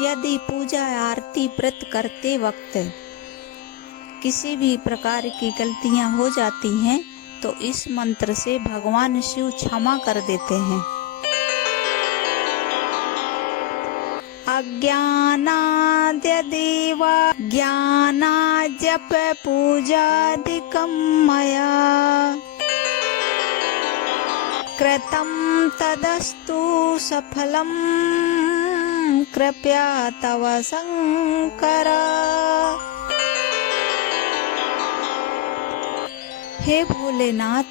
यदि पूजा आरती व्रत करते वक्त किसी भी प्रकार की गलतियां हो जाती हैं तो इस मंत्र से भगवान शिव क्षमा कर देते हैं। अज्ञानाद्यदेवा ज्ञानाजप पूजादिकं मया कृतं तदस्तु सफलं कृपया तव शंकर। हे भोलेनाथ,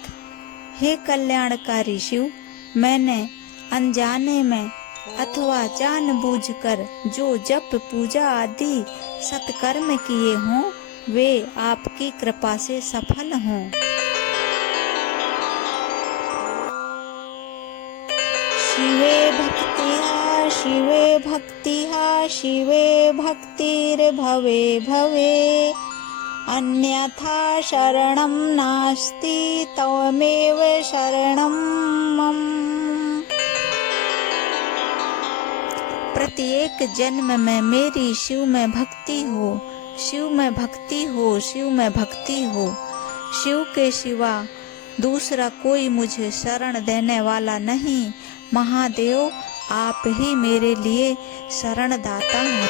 हे कल्याणकारी शिव, मैंने अनजाने में अथवा जानबूझकर जो जप पूजा आदि सत्कर्म किए हों वे आपकी कृपा से सफल हों। शिवे भक्तिहा शिवे भक्तिर्भवे भवे अन्यथा शरणं नास्ति त्वमेव शरणं मम। प्रत्येक जन्म में मेरी शिव में भक्ति हो, शिव में भक्ति हो, शिव में भक्ति हो। शिव के सिवा दूसरा कोई मुझे शरण देने वाला नहीं। महादेव, आप ही मेरे लिए शरणदाता हैं।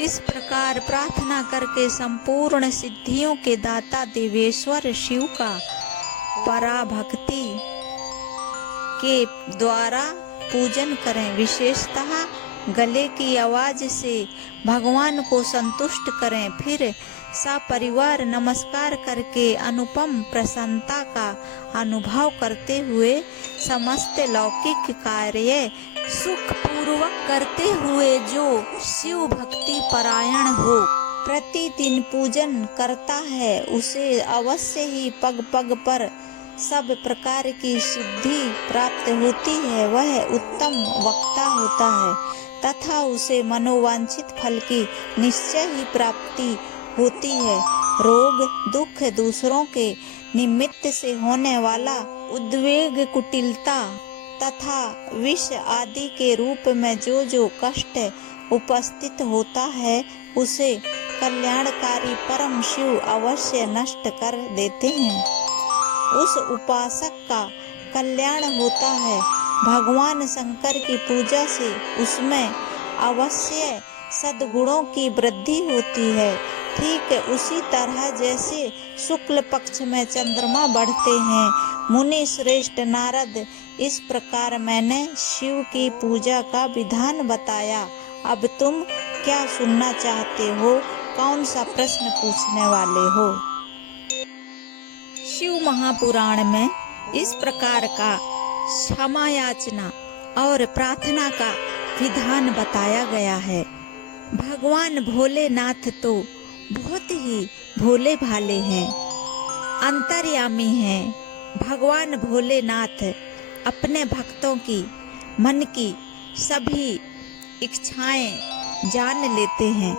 इस प्रकार प्रार्थना करके संपूर्ण सिद्धियों के दाता देवेश्वर शिव का पराभक्ति के द्वारा पूजन करें। विशेषतः गले की आवाज से भगवान को संतुष्ट करें। फिर सपरिवार नमस्कार करके अनुपम प्रसन्नता का अनुभव करते हुए समस्त लौकिक कार्य सुख पूर्वक करते हुए जो शिव भक्ति परायण हो, प्रतिदिन पूजन करता है उसे अवश्य ही पग पग पर सब प्रकार की सिद्धि प्राप्त होती है। वह उत्तम वक्ता होता है तथा उसे मनोवांछित फल की निश्चय ही प्राप्ति होती है। रोग दुख दूसरों के निमित्त से होने वाला उद्वेग, कुटिलता तथा विष आदि के रूप में जो जो कष्ट उपस्थित होता है उसे कल्याणकारी परम शिव अवश्य नष्ट कर देते हैं। उस उपासक का कल्याण होता है। भगवान शंकर की पूजा से उसमें अवश्य सद्गुणों की वृद्धि होती है। ठीक उसी तरह जैसे शुक्ल पक्ष में चंद्रमा बढ़ते हैं। मुनि श्रेष्ठ नारद, इस प्रकार मैंने शिव की पूजा का विधान बताया। अब तुम क्या सुनना चाहते हो? कौन सा प्रश्न पूछने वाले हो? शिव महापुराण में इस प्रकार का क्षमा याचना और प्रार्थना का विधान बताया गया है। भगवान भोलेनाथ तो बहुत ही भोले भाले हैं, अंतर्यामी हैं। भगवान भोलेनाथ अपने भक्तों की मन की सभी इच्छाएं जान लेते हैं।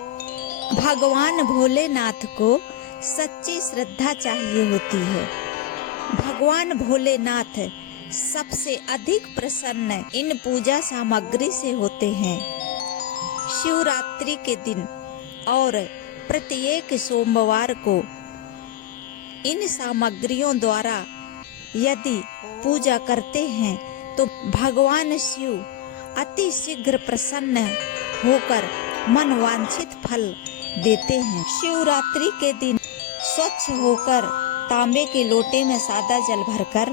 भगवान भोलेनाथ को सच्ची श्रद्धा चाहिए होती है। भगवान भोलेनाथ सबसे अधिक प्रसन्न इन पूजा सामग्री से होते हैं। शिवरात्रि के दिन और प्रत्येक सोमवार को इन सामग्रियों द्वारा यदि पूजा करते हैं तो भगवान शिव अति शीघ्र प्रसन्न होकर मनवांछित फल देते हैं। शिवरात्रि के दिन स्वच्छ होकर तांबे के लोटे में सादा जल भरकर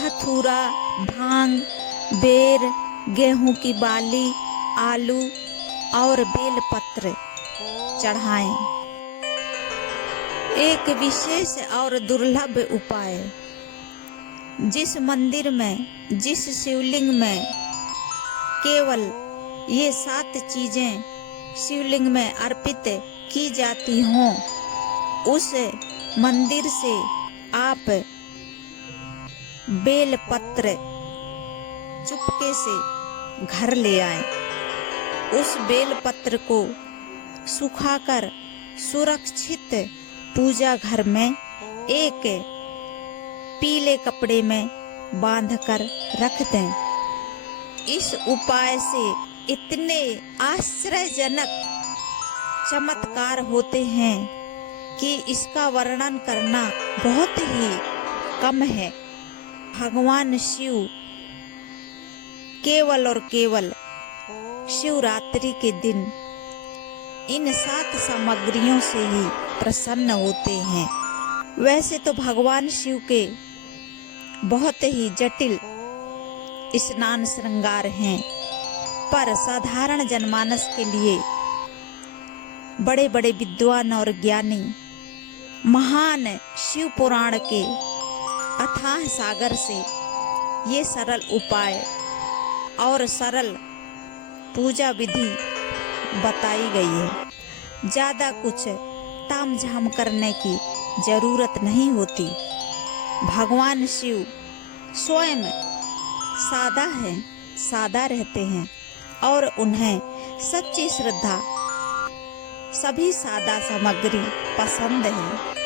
धतूरा, भांग, बेर, गेहूं की बाली, आलू और बेलपत्र चढ़ाएं। एक विशेष और दुर्लभ उपाय, जिस मंदिर में, जिस शिवलिंग में केवल ये 7 चीजें शिवलिंग में अर्पित की जाती हों, उस मंदिर से आप बेलपत्र चुपके से घर ले आएं। उस बेलपत्र को सुखाकर सुरक्षित पूजा घर में एक पीले कपड़े में बांधकर रख दें। इस उपाय से इतने आश्चर्यजनक चमत्कार होते हैं कि इसका वर्णन करना बहुत ही कम है। भगवान शिव केवल और केवल शिवरात्रि के दिन इन 7 सामग्रियों से ही प्रसन्न होते हैं। वैसे तो भगवान शिव के बहुत ही जटिल स्नान श्रृंगार हैं, पर साधारण जनमानस के लिए बड़े बड़े विद्वान और ज्ञानी महान शिव पुराण के अथाह सागर से ये सरल उपाय और सरल पूजा विधि बताई गई है। ज़्यादा कुछ तामझाम करने की जरूरत नहीं होती। भगवान शिव स्वयं सादा हैं, सादा रहते हैं और उन्हें सच्ची श्रद्धा सभी सादा सामग्री पसंद है।